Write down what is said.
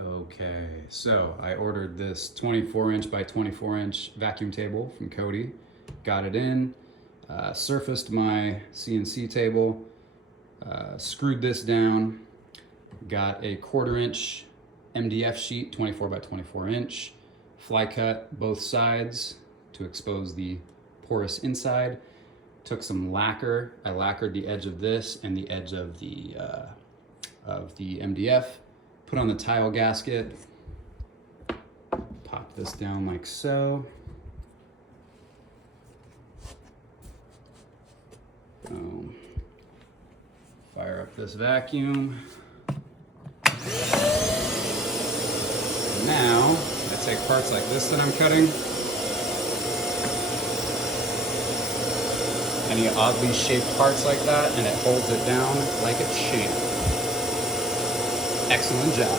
Okay, so I ordered this 24-inch by 24-inch vacuum table from Cody. Got it in, surfaced my CNC table, screwed this down, got a 1/4-inch MDF sheet, 24 by 24 inch, fly cut both sides to expose the porous inside. Took some lacquer. I lacquered the edge of this and the edge of the MDF. Put on the tile gasket. Pop this down like so. Boom. Fire up this vacuum. Now, I take parts like this that I'm cutting. Any oddly shaped parts like that, and it holds it down like a champ. Excellent job.